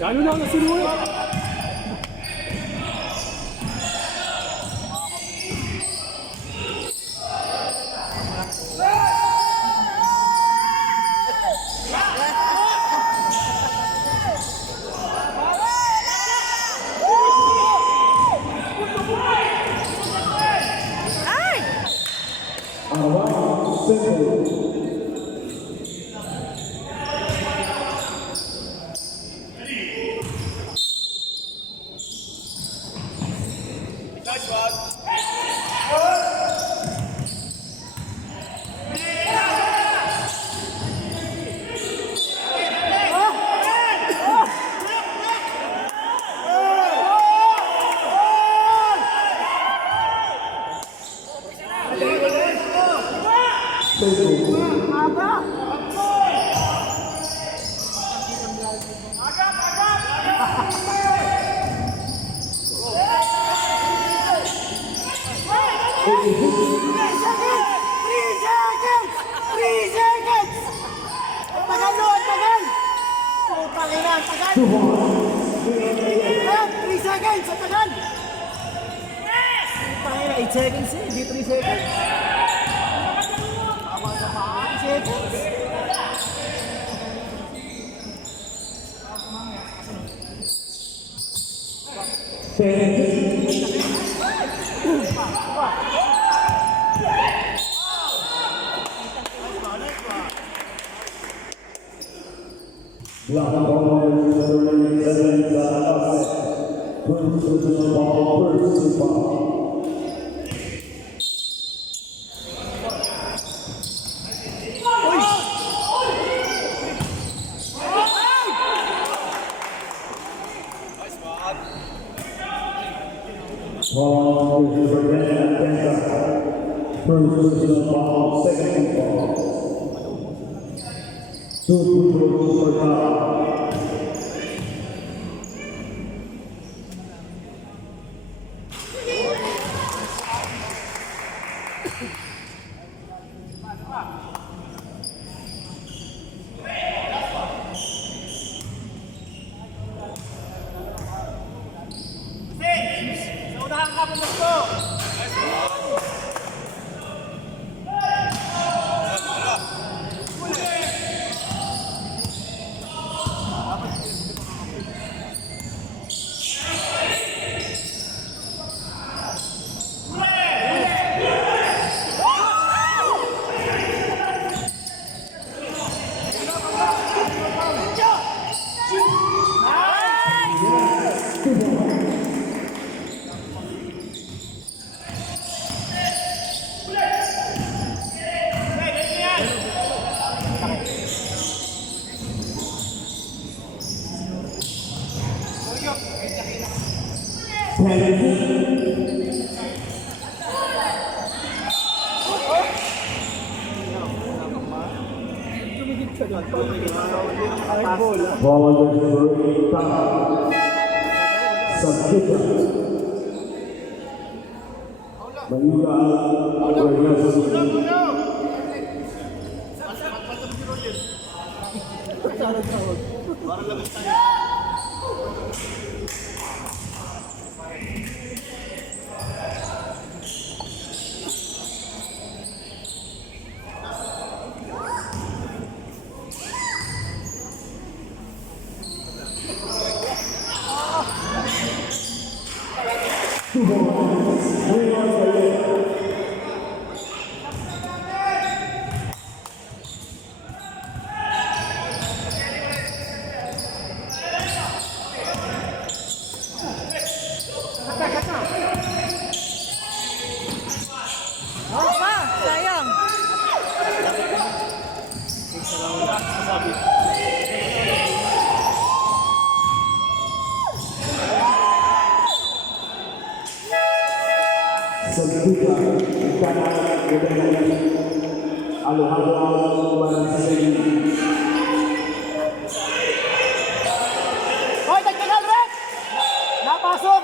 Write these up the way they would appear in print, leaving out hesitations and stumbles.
Lalo na nasunuhin.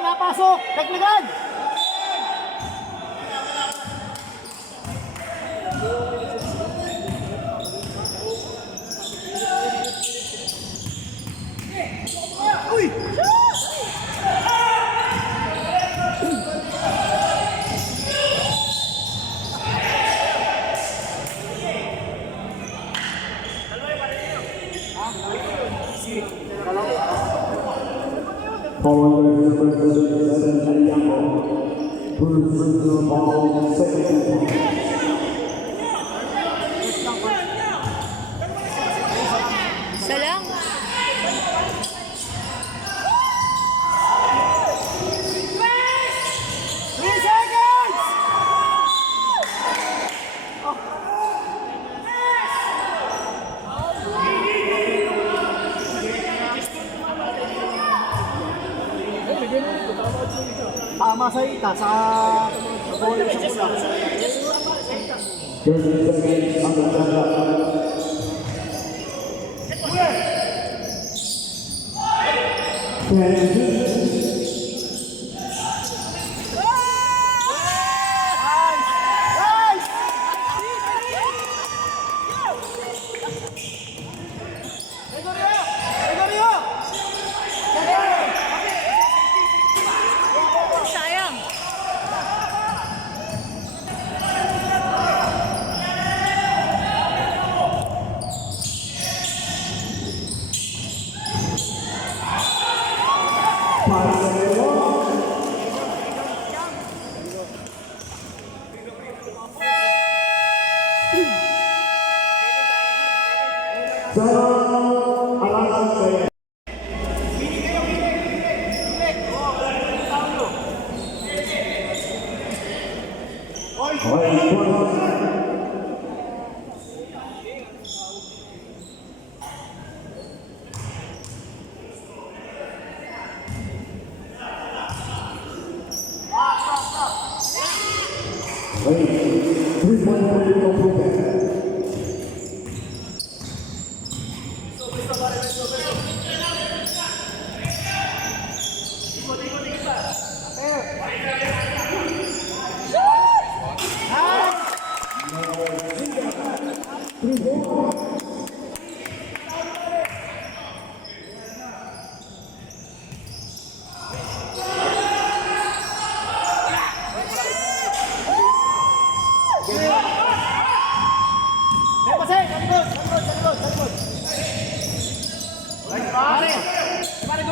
Napasok! Dagdagan! Uy! Salang. Tama sa ita, sa bola sa pula. Sayang.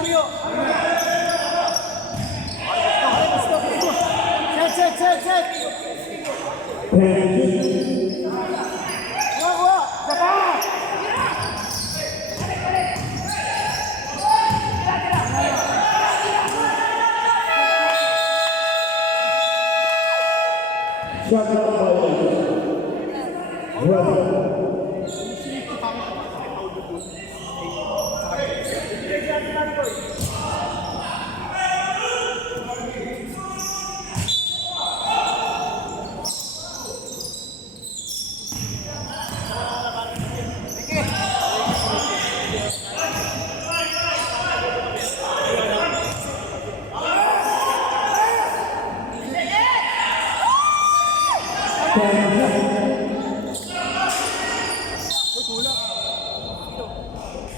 Set, set, set, set. Kuha. Sapa. Shut up, Ready.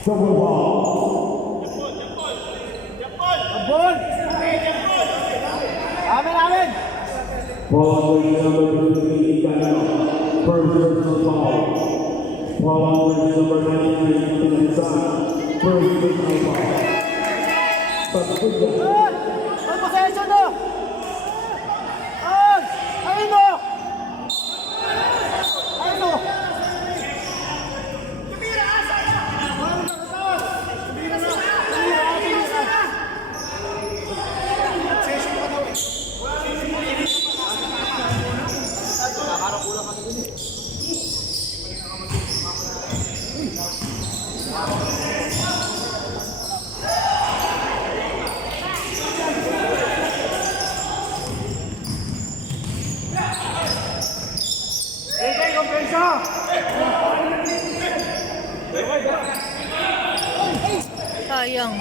Double ball. Ball. Amin. Ball number 3, Daniel. First personal foul. Ball number 99, inside. First personal foul. Substitution. Ang possession na. Ayun mo. Sayang.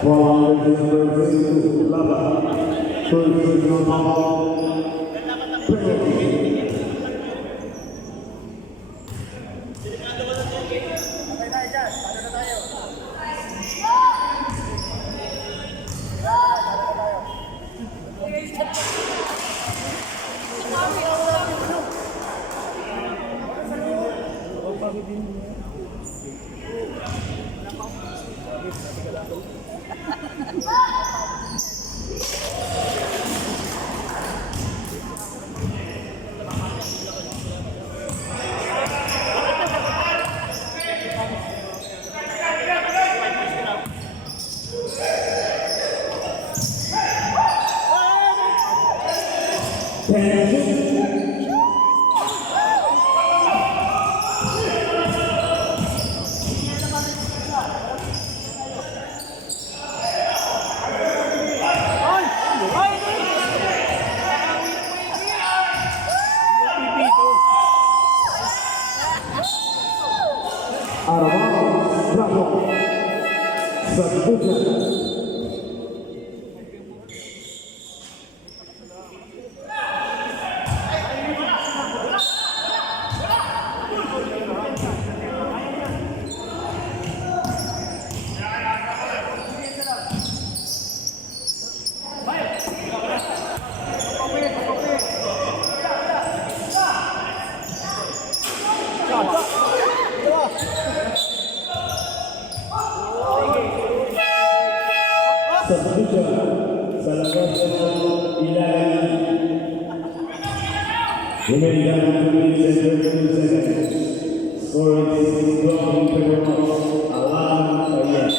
Ball number 2, Lava. First personal foul. Penalty. Armando Bravo. Substitution. Substitution sa labas ng ilalim. Remaining down to minutes and 32 seconds. Scoring is Glory Pepermont, Alan Ayes.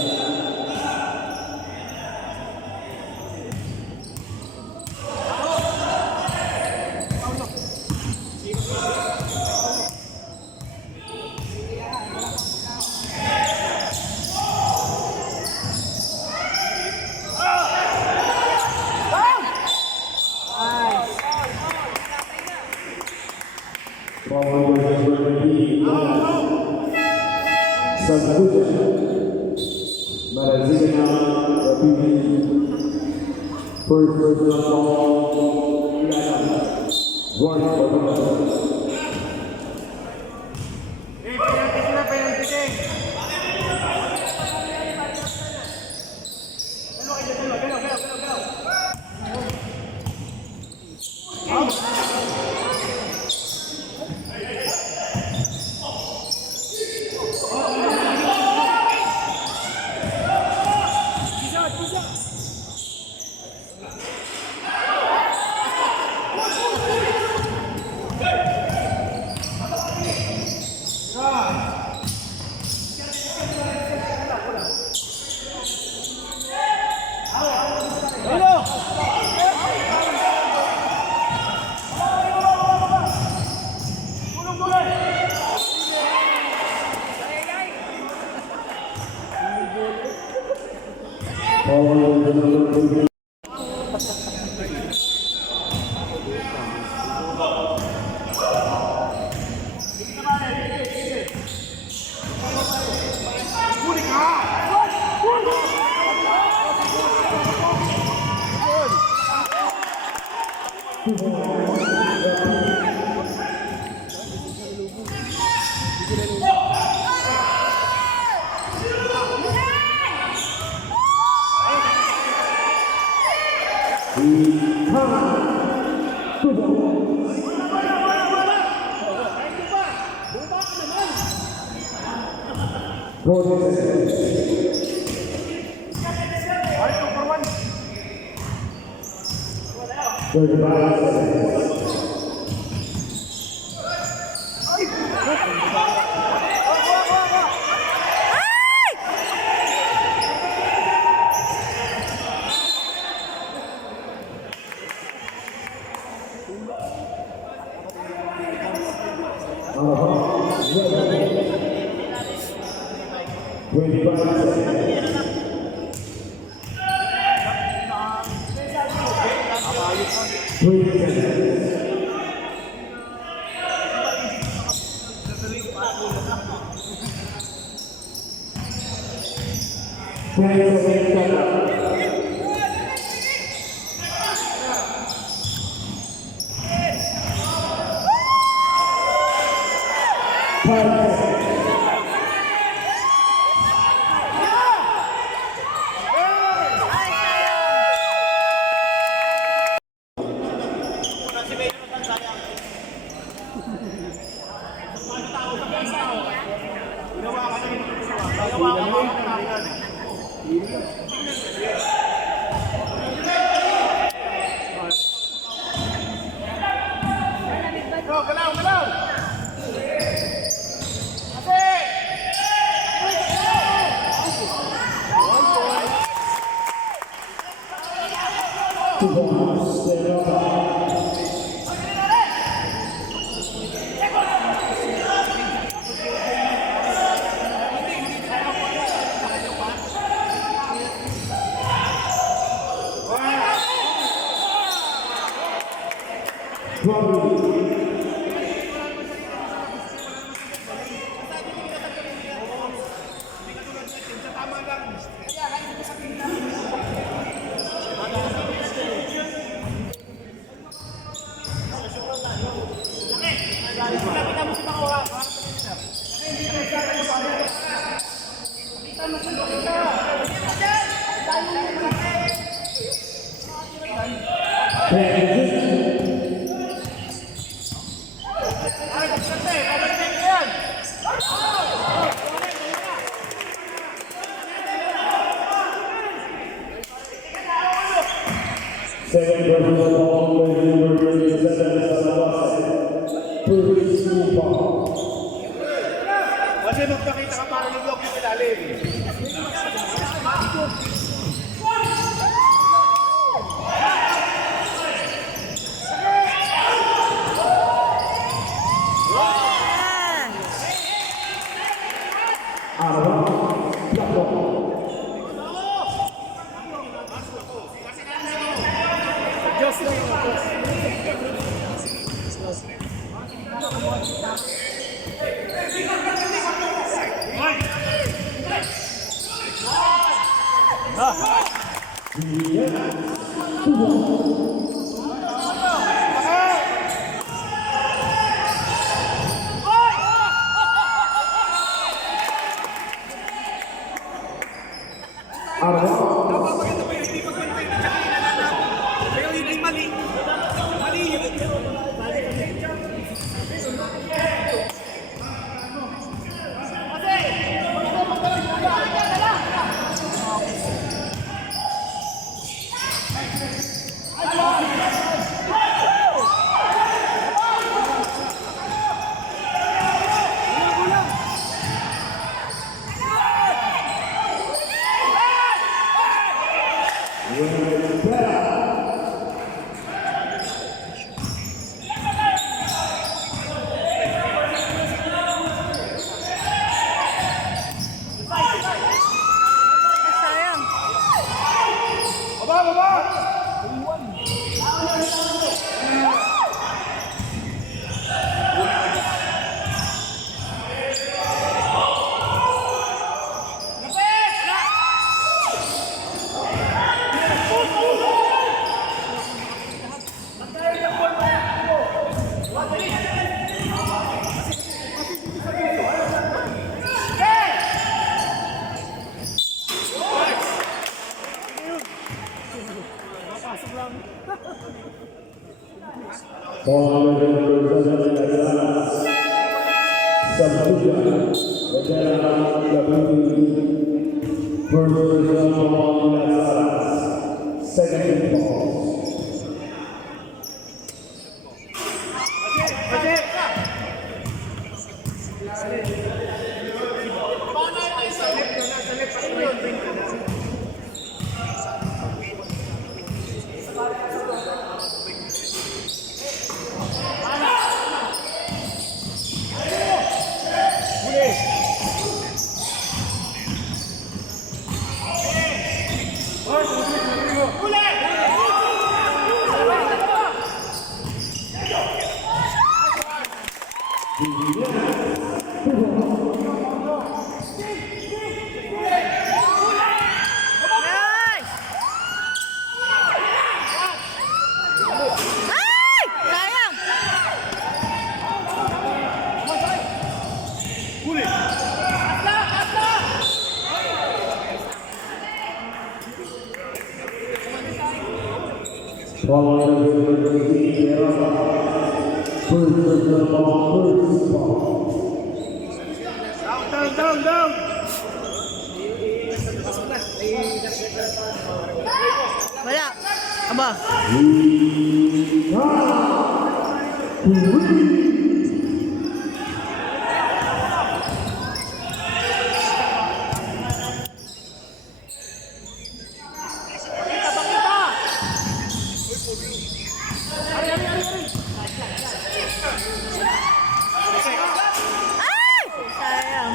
Ball number 20, substitution. Marazina Rapibi. First personal foul. One for Second versus ball, number 37, Salabas. First school ball. Kasi magpakita ka para yung lock yung ilalim. Sayang. Baba! Pasok lang. Second ball. Nice! Ay! Sayang! Down. Wala. Aba. Ay! Sayang.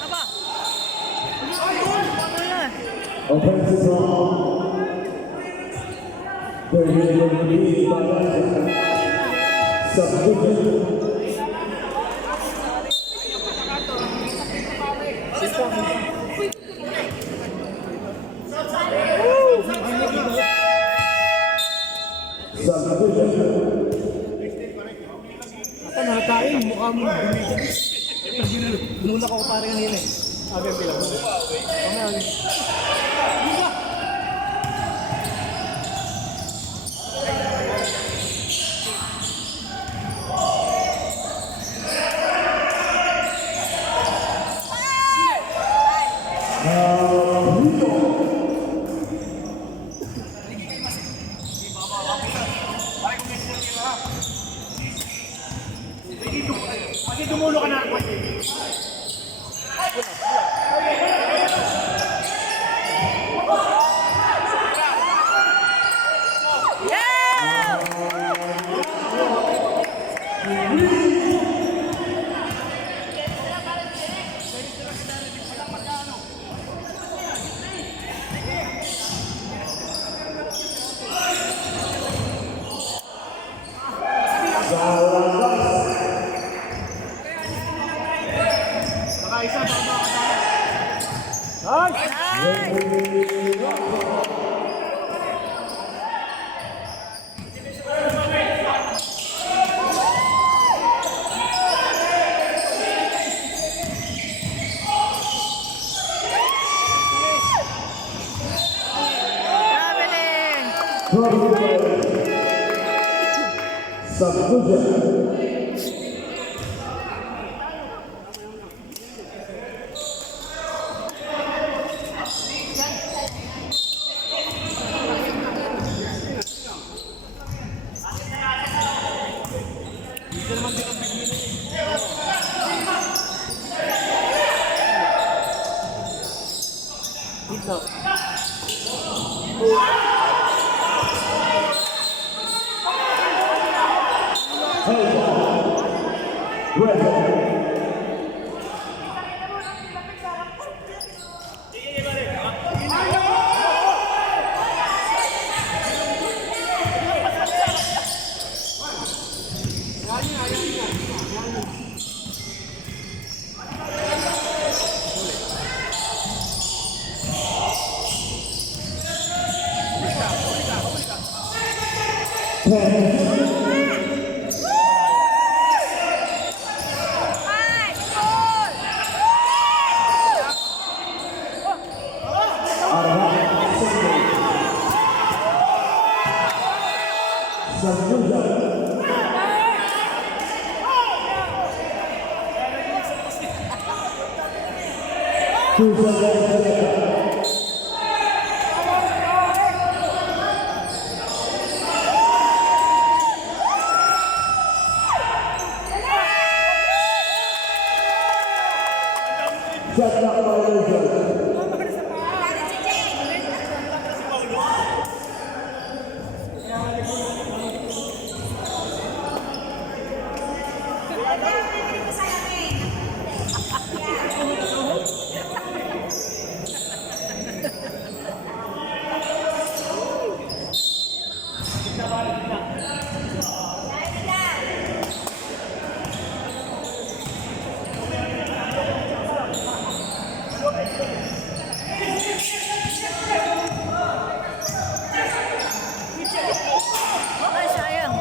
Aba. Offensive wrong. They're going to be substitution. Substitution. Ako nakakain, mukha mo bumibilis. Binulak ako parang kanina eh. Agad bilang. Kasi dumulo ka na. Nakaisa pa ba? Substitution. Hey, Ay, sayang.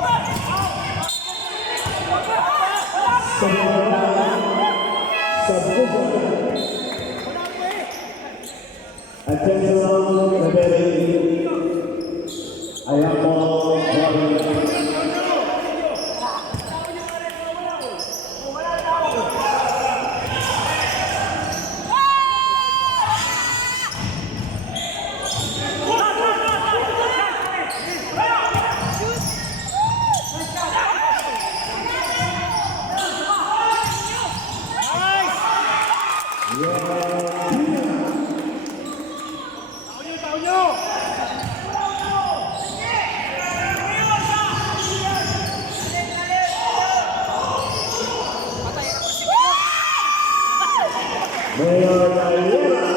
Attention, referee. I am all Mayor Diana.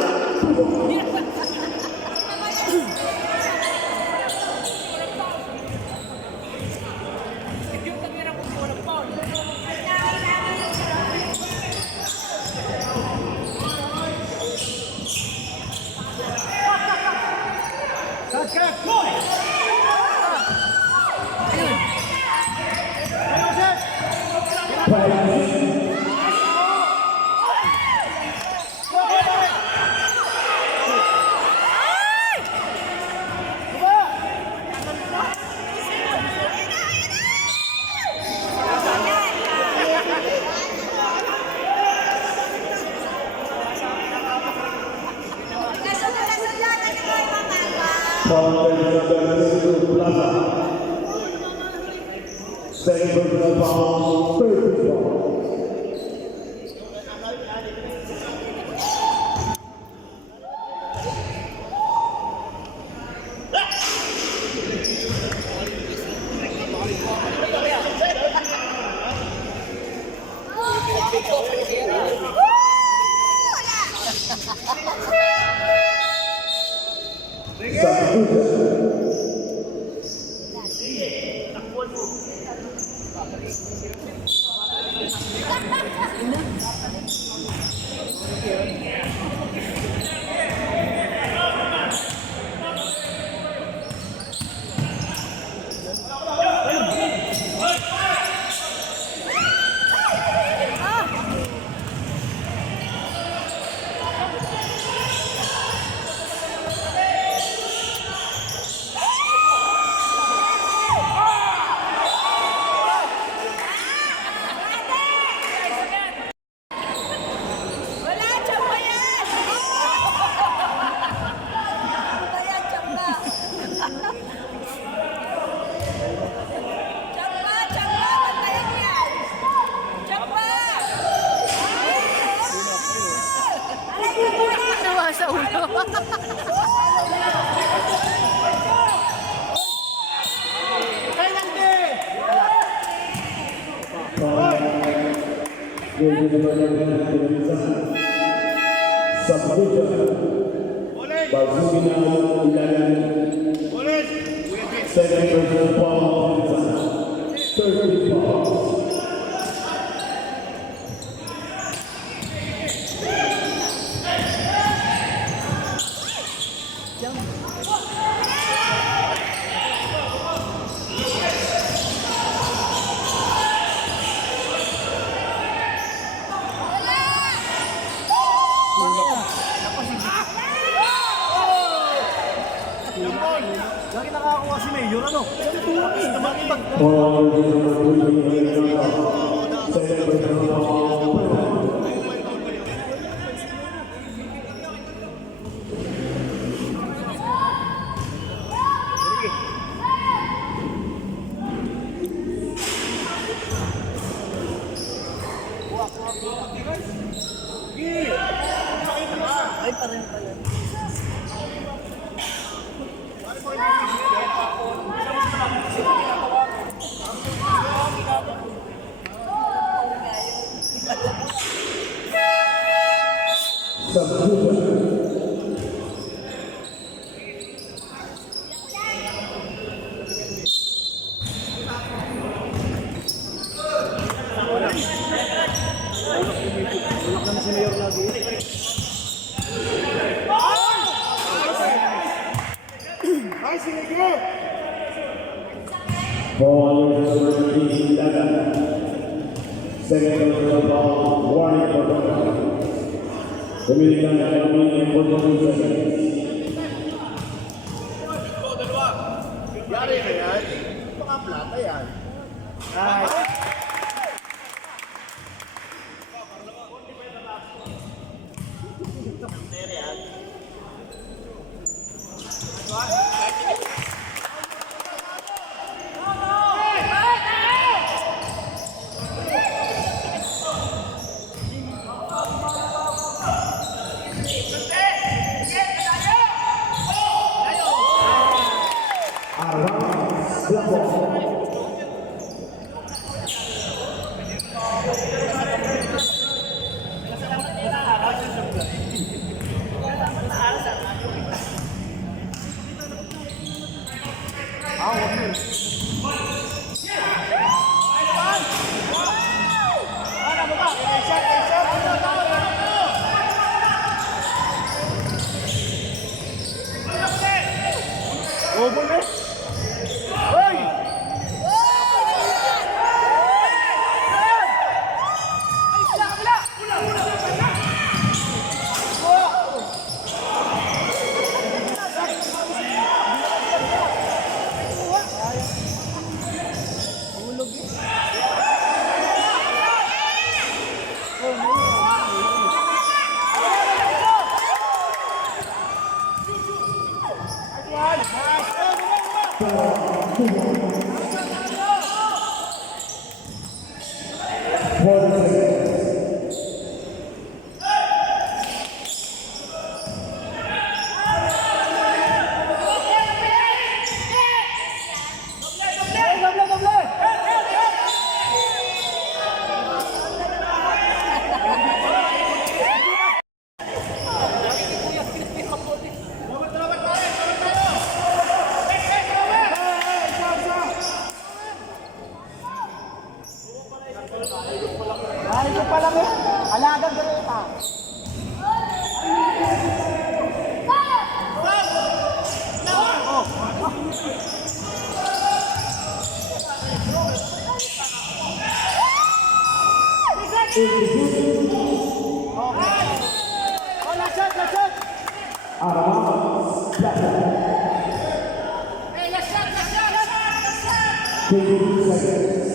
Plaza. Second personal foul, third foul. Sa ulo. Second personal foul, 30 fouls. Lagi nakakakuha si Mayor, ano? Lagi pag... Ay, pareho pala. Tulak na si Mayor lagi. Ay, sige! Second ball, warning for Dominican Academy for 2 seconds. Yari ka yan. Baka plata yan. Ay. Obo na. Hoy! Ay, ito pa lang eh. Alagang galeta. Oh, last shot, last shot. Hey, last shot, last shot, last shot. 22 seconds.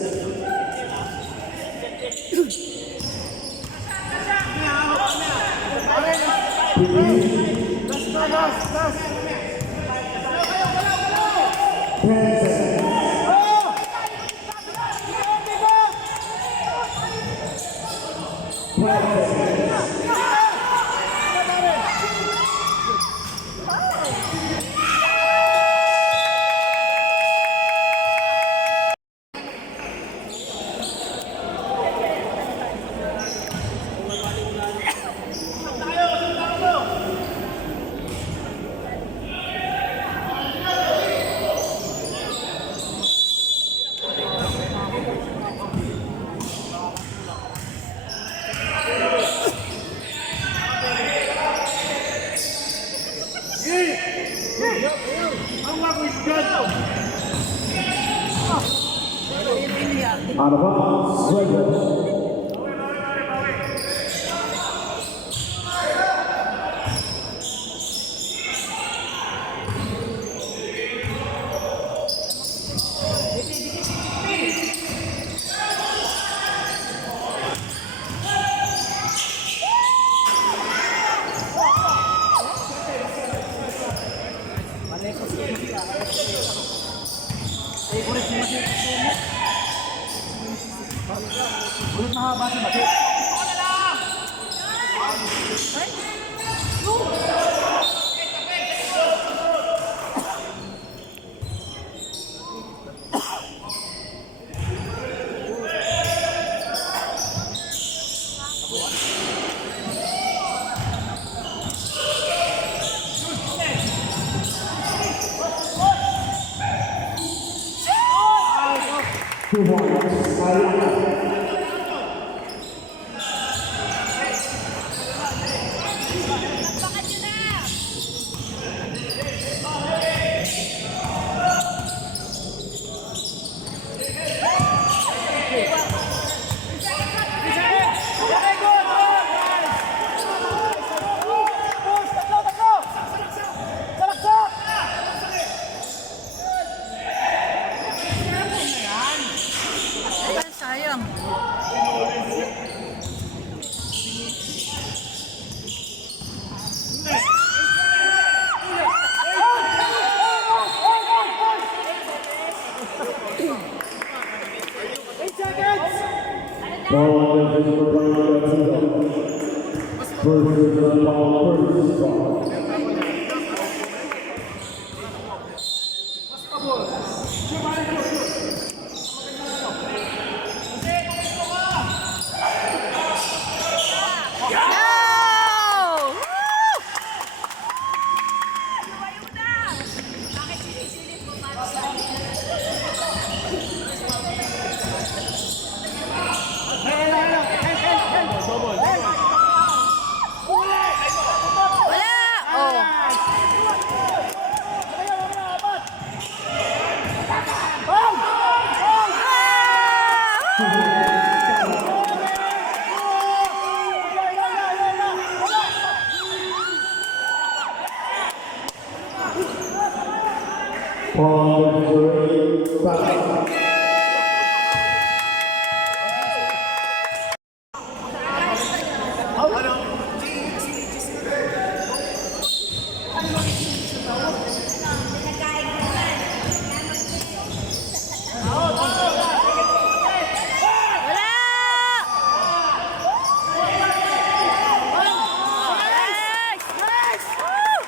Last. 10 seconds. Out of bounds, red ball. 2 points, Sayang. Ay, sayang. Ball on the physical point of the First ball, first ball. No! Woo! Wala! Oh. Ball Missouri, foul. Wala! Nice! Woo!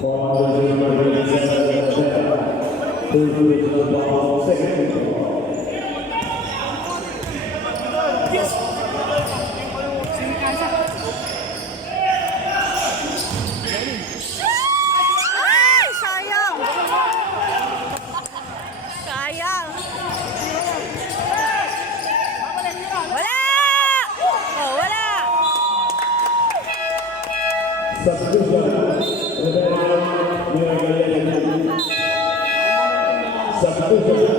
Ball on the Third ball, second ball. Ay! Sayang! Sayang! Wala! Oh, wala! Substitution. Substitution.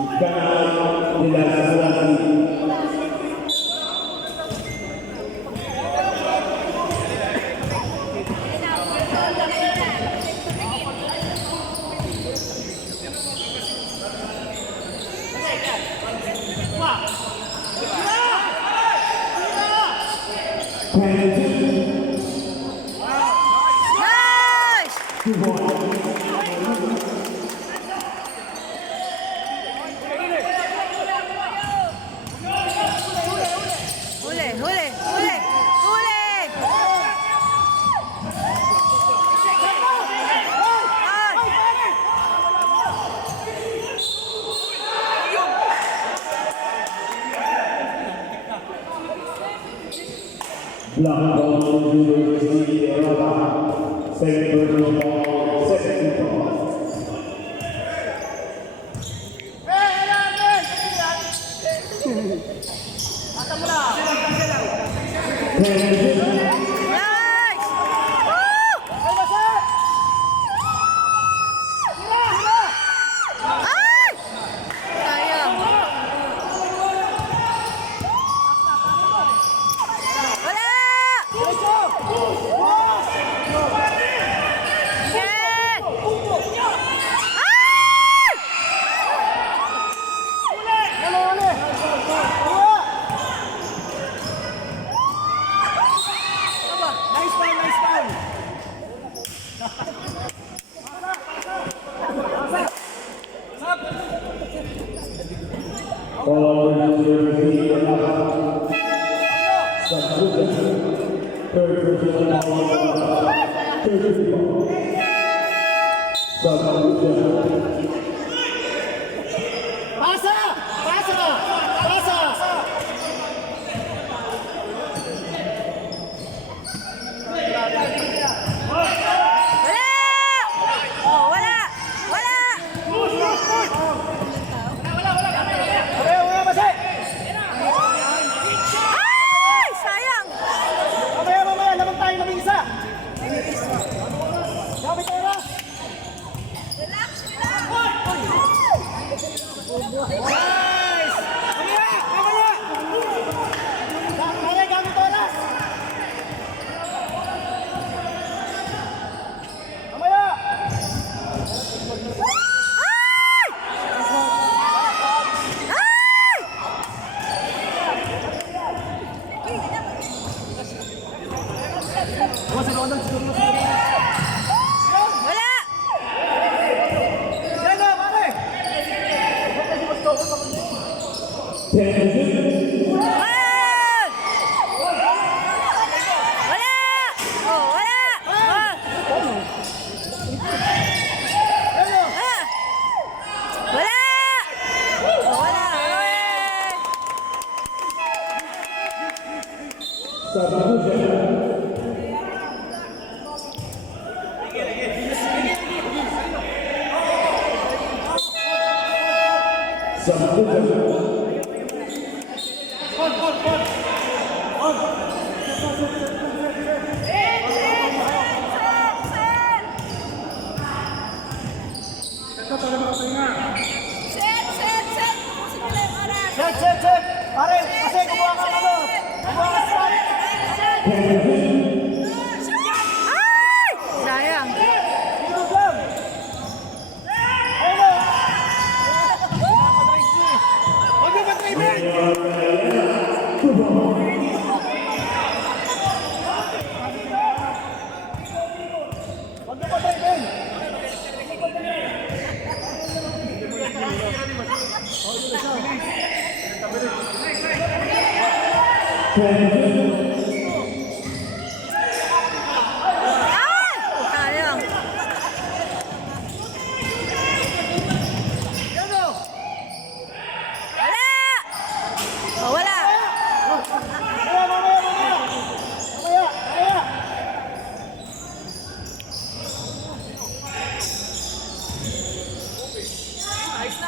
Ikan tidak selesai. Nice! 2 points. Huli! Huli! Huli! Huli! Block ball to University of Alabama. Second ball, second ball. Nice! Woo! Ay! Sayang! Wala! Yes! Ay! All number 3 and up. Sabuga. Third position ball. Third ball. Sabuga. Pasa! Pasa! Pasa! Wala! Oh, wala! Wala! Pareho nga, Mase! Ay! Sayang! Mamaya, naman tayo ng isa! Sabi tayo na! Relax, relax! Nice! Mamaya! Mamaya! Mamaya, gamit oras! Mamaya! Ay! Ay! Wala! Yan na, pare! 10 position. Ay! Wala! Oh, wala! Oh! Ah! Wala! Oh, wala! Ay! Sabuga. Sabuga. Set! Pusin nila yung oras! Check! Pare, kasi kumuha ka ano? Kumuha ka spot! 10 position. Ay! Sayang! Tulog lang! Ayun na! Huwag mo ba-training? Huwag mo ba-training? Ay! Sayang! Yan o! Wala! Oh, wala! Mamaya! Nice!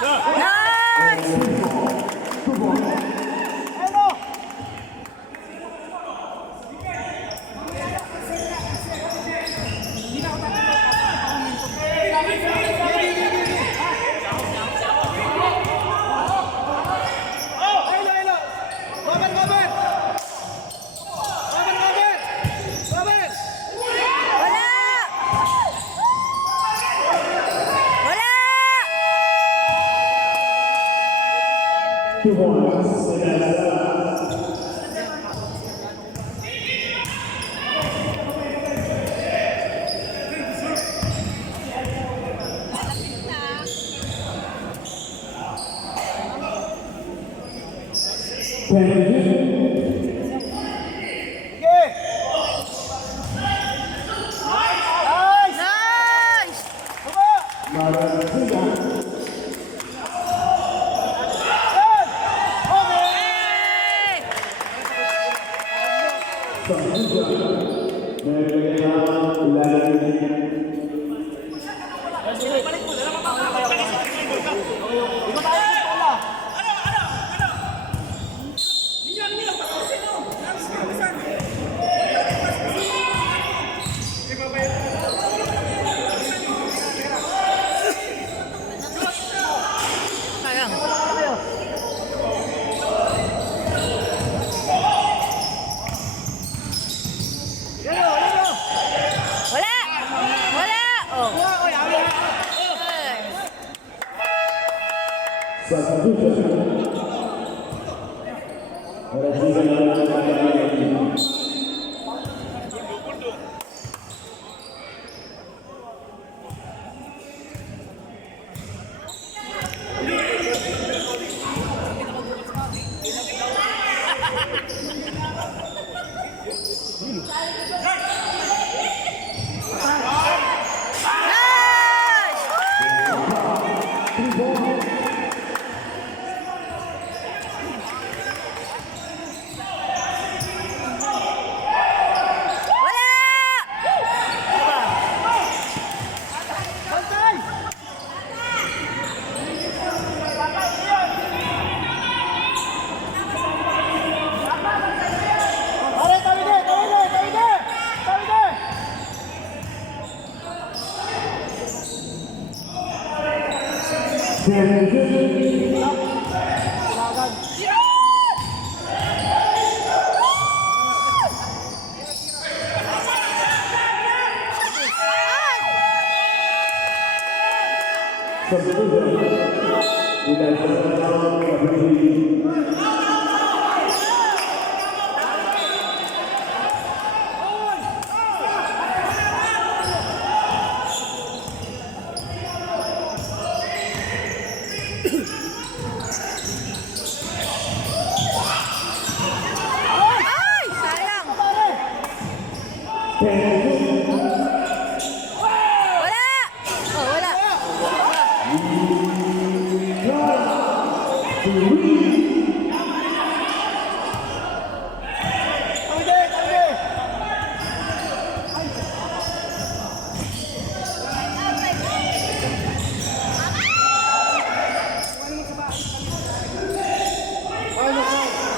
Ayun o! Ayun o! Robert! Wala! Wala! 2 points. Sige! Nice! Nice! Baba! Yan! Okay! Hey! Di ba tayo pala? Sayang! Yan o! Wala! Wala! Oh! Oy, amin! Nice! Conclusion. Dengan seorang referee. Ay! Sayang! Wala! Oh, wala.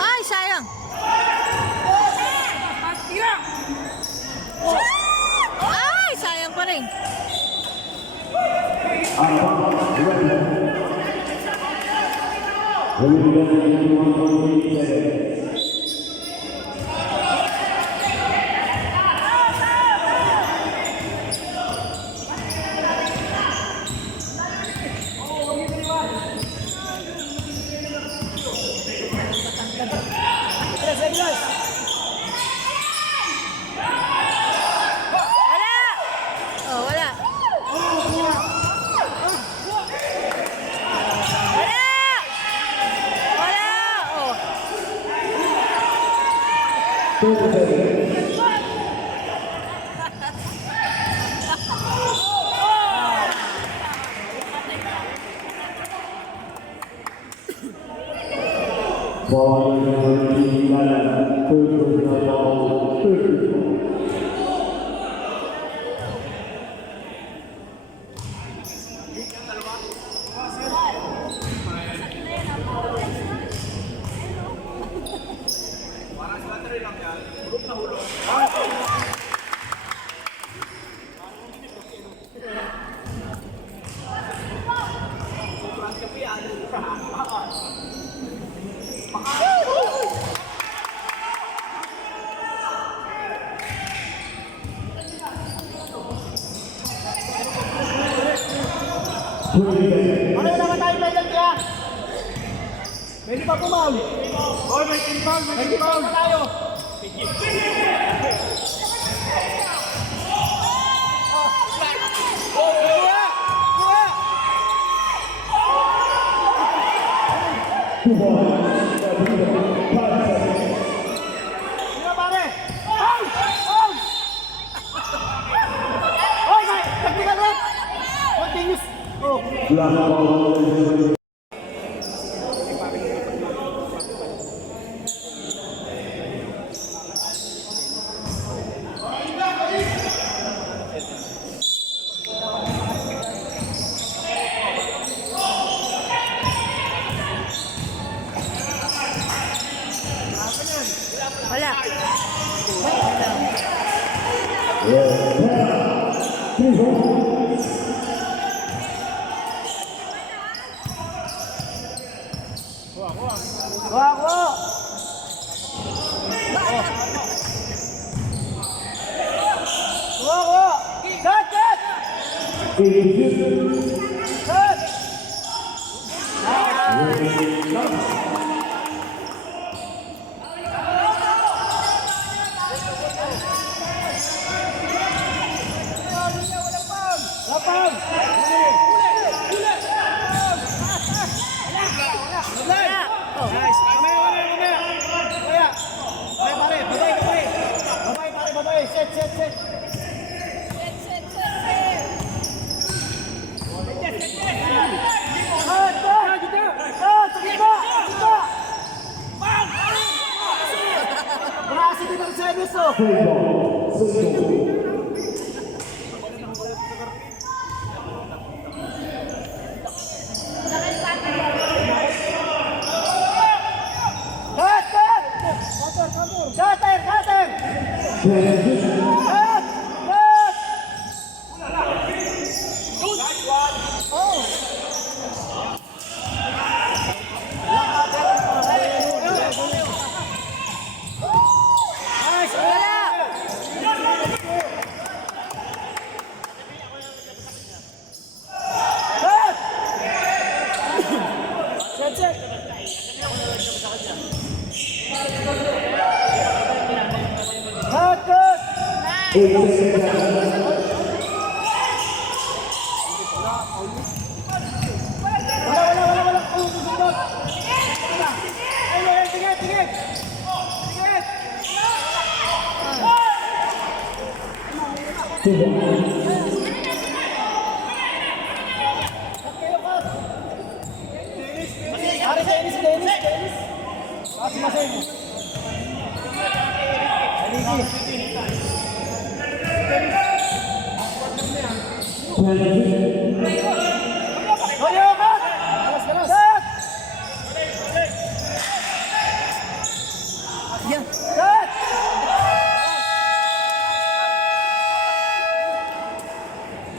Ay, sayang! Ay, sayang pa rin. Wala! Oh, wala. Wala! Wala! Oh. Ano naman tayo penalty ha? Pwede pa po, ma'am. Hoy, may team foul, may team foul na tayo. Ano pare? Out! Out! Hoy, technical red! Continuous! Oh. Wala. Wako! Wako! Cut! Cut! Cut! Lapang! Wala. Oh. Nice. Mamaya. Mamaya pare, babay. Set. Berhasil dengan service tuh. Cutter. seconds left. Wala. Susundot. Ayun, tingin. Tingin. Dennis. Masing. Ayo, Kak. Galas. Yan. Set.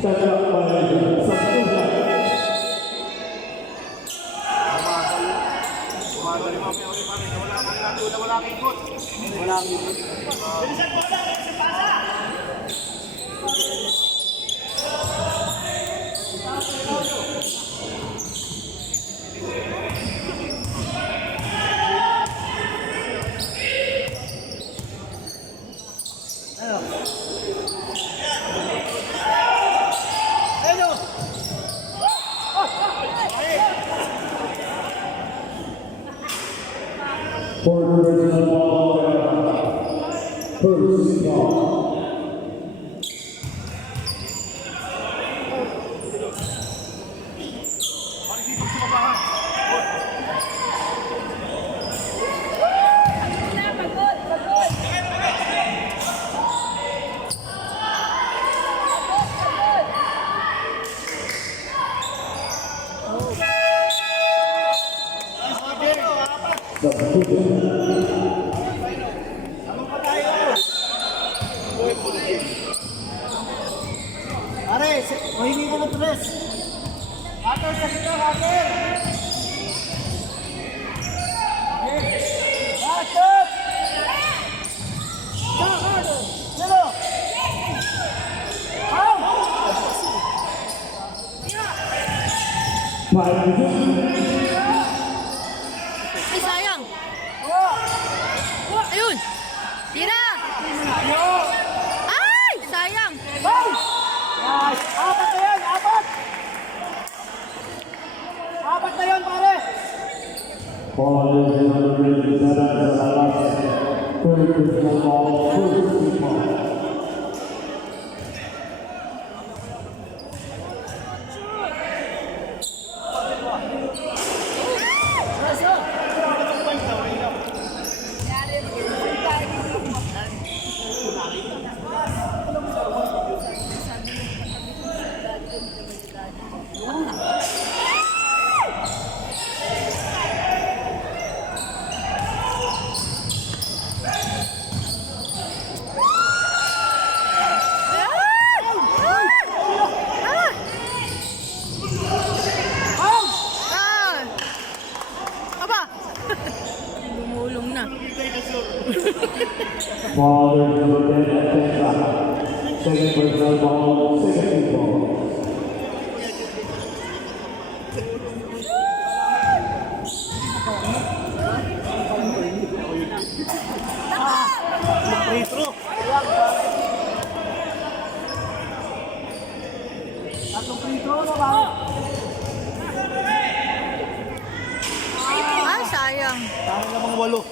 Shut up, for the original ball, first ball. Substitution. Pare, mahingi ka ng tres. Hater sa kita, hater. Hater! Sino? Ay, sayang. Ayun. Tira. Ay, sayang. Nice! Apat na yan! Apat na yan, pare! Ball is in the ring, seven, third original ball, first ball. Ah! Aba! Lumulong na. Ball is number 10 at 10 back. Second original ball, second ball. Free throw! Tatlong free throw na ba? Ay, sayang. Tama namang 8.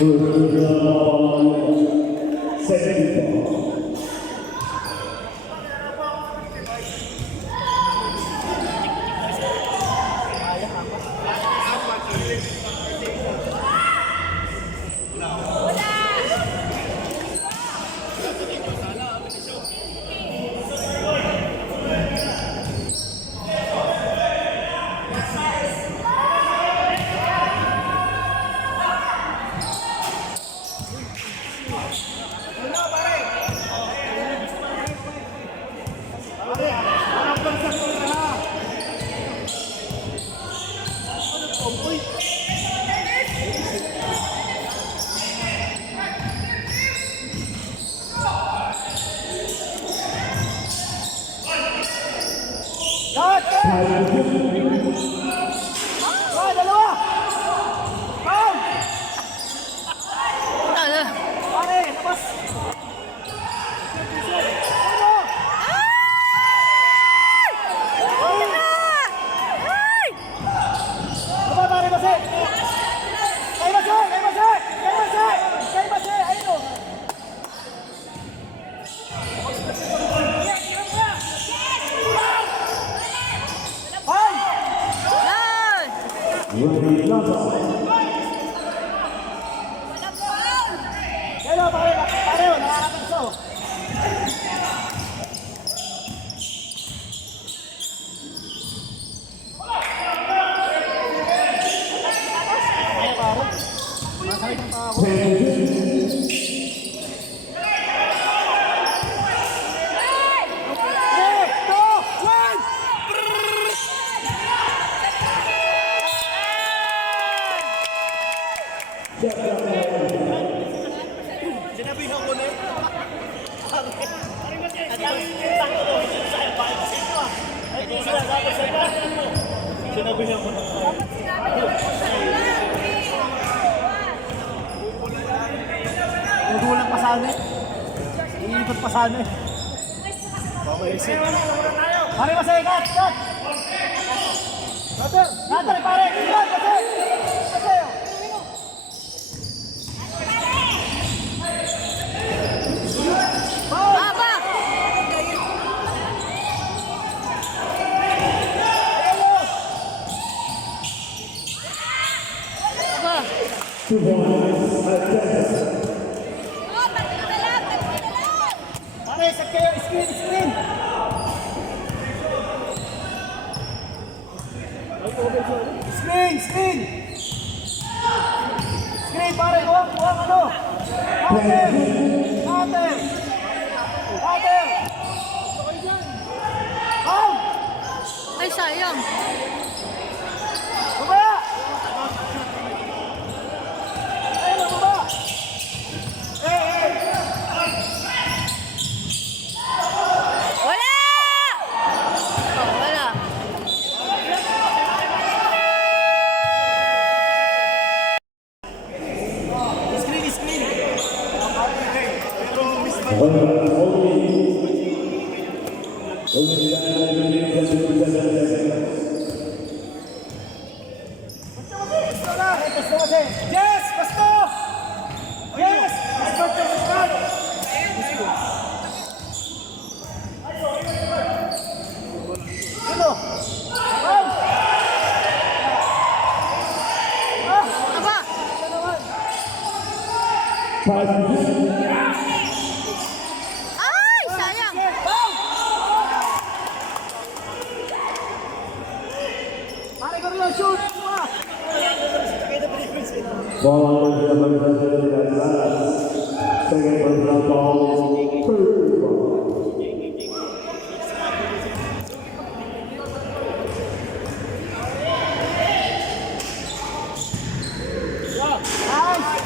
Third original ball, second ball. Hoy, dalawa! Foul! Ano? Pare, labas! Ano? Ay! Baba, pare, base! Kay base! Kay base! Kay base! Kay base! Ayun o! Hoy! Yan! Rudy Plaza. Hello, pare, pare, nakakatagso. Sinabihan ko na eh. Sinabihan ko na. Nagulang pa sana eh. Iikot pa sana eh. Pamaisip. Pare kasi, cut! Cut! Cutter! Cutter, pare! Cut! Kasi! Kasi! Baba! Baba! 2 points. Attendance. Pare, set kayo! Screen! Screen! Screen! Screen! Screen, pare! Huwag! Huwag! Ano? Cutter! Cutter! Cutter! Out! Ay, sayang. Baba! Ayun, baba! Wala! Oh, wala. Screen! Screen! Yes! Pasto! Yes! Start to start! Ano? Out! Aba! Ay, sayang. Pare ko rin, shoot! Ball under the number 7 at last. Second personal ball. 3 ball. Nice!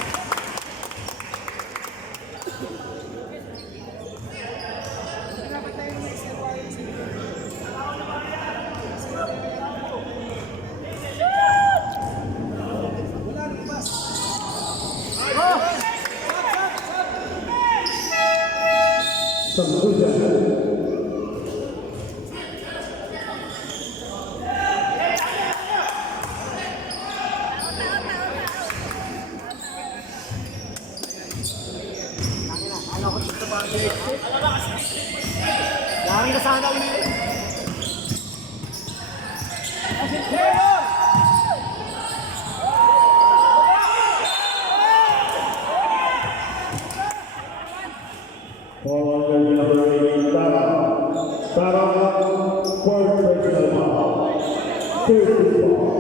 Sambuca. Yan na sana ulit. Taylor! Ball under the number 8 Tara. Tara. Fourth personal ball. 3 ball.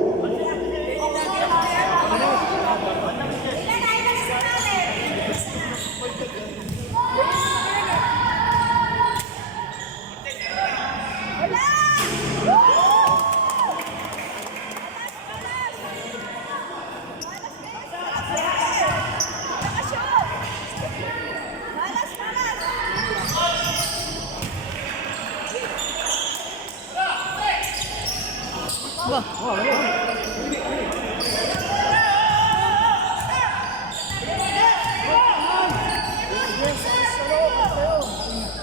Aba.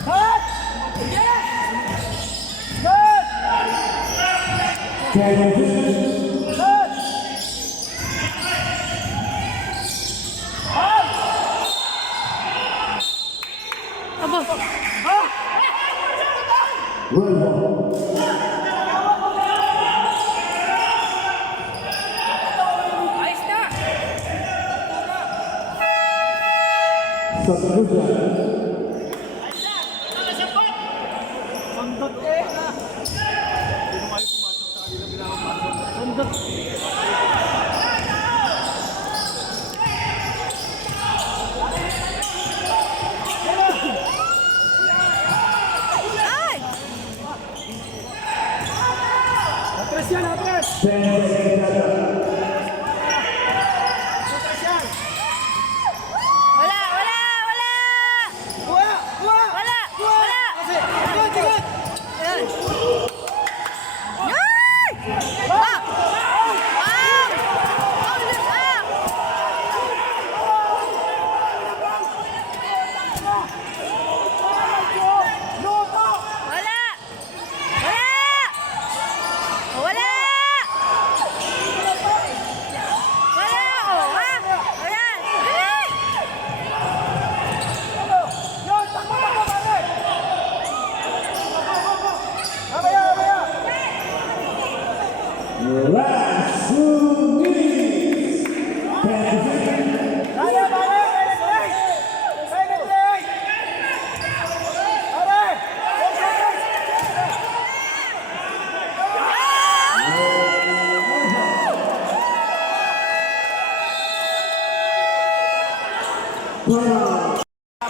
Cut! Cut! Cut! Aba. Ayos na. Sundot eh! Sundot! Ay! Atras yan, atras! 10 seconds left. Atras yan! Wala, wala, wala! Kuha! Kuha! Wala! Kuha! Wala! Kasi, tikot, tikot! Ayan. Ay! Ah! Ah! Ulit, ah! Luto! Wala! Wala! Wala! Wala! Oh, ha? Ayan! Dali! Yun! Takbo, takbo, pare! Mamaya, mamaya! Last 2 minutes. 10 seconds. Kaya, pare! Penetrate! Penetrate! Pare!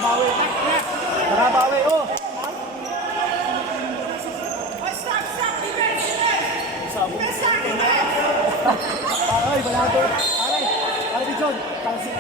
Bawi! Tara, bawi! Oh! Ay, balado! Pare! Pare, Bijon! Tansin!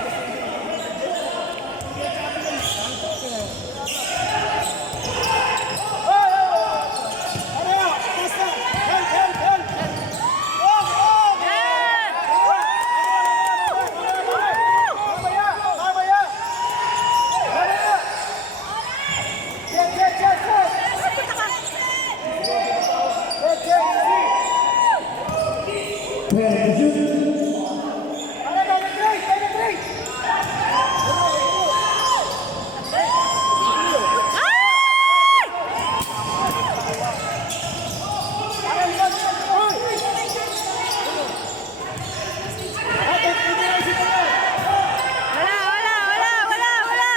Wala, wala, wala, wala, wala!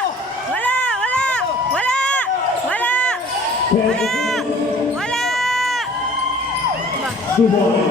Wala, wala! Wala! Wala! Wala! Aba! Wala!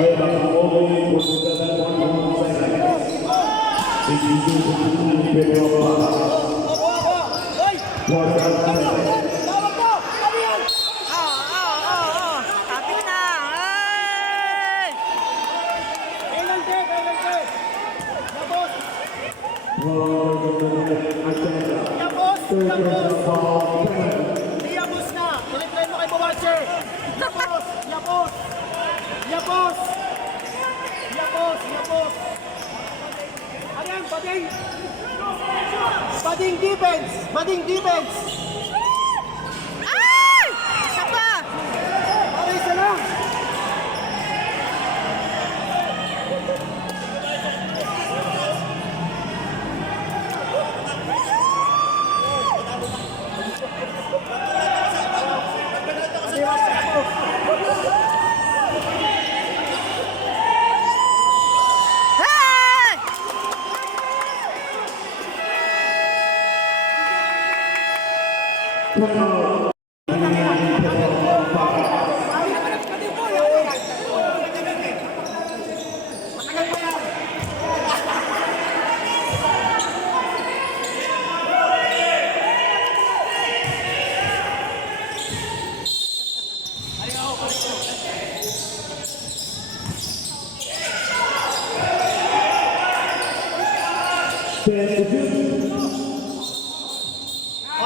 Way back to Owen, was the second one, 1 second. This is the Pedro. Kapit na! Ay! Yapos na! Tuloy-tuloy mo kay Bawatcher! Yapos! Yapos! Yapos! Yapos! Yapos! Ano yan? Bading! Bading defense! Bading defense! Ay! Isa pa! Ano isa lang?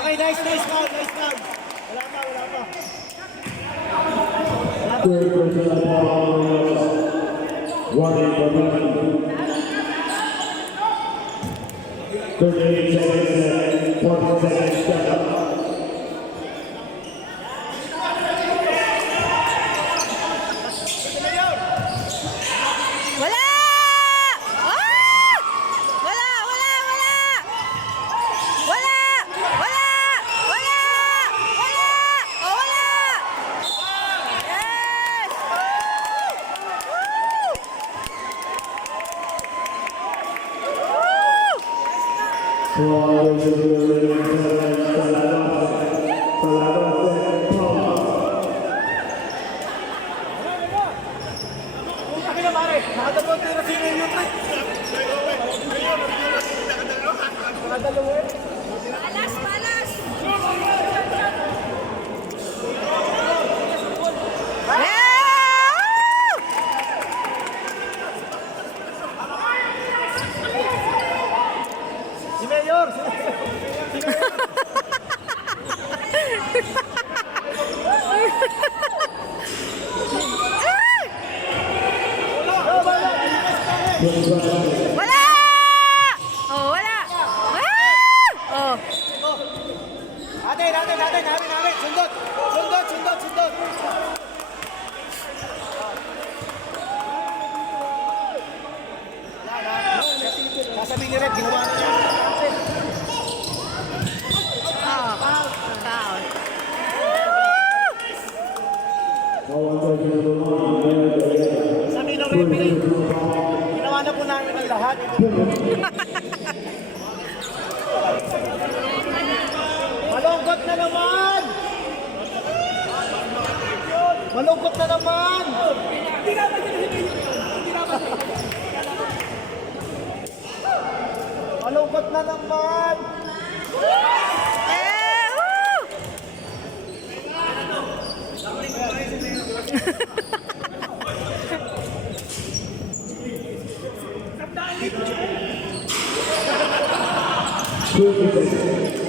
Okay, nice foul, nice foul. Wala pa, wala pa. Third personal foul. Warning for penalty. 38 seconds, 40 seconds, step up. Wala! Ah! Wala, wala, wala! Wala! Wala! Wala! Wala! Oh, wala! Yes! Kami na pare, nakadalawang tira si Mayor pre. Nakadalawa eh. Palas, palas! Si Mayor! Wala! Oh, wala! Ah! Oh. Namin. Sundot! Sasabihin ni Red, ginawa na niya. Oh. Foul. Sabi ng referee, ginawa na po namin ang lahat. Malungkot na naman! Malungkot na naman! Malungkot na naman! Eh, woo! Two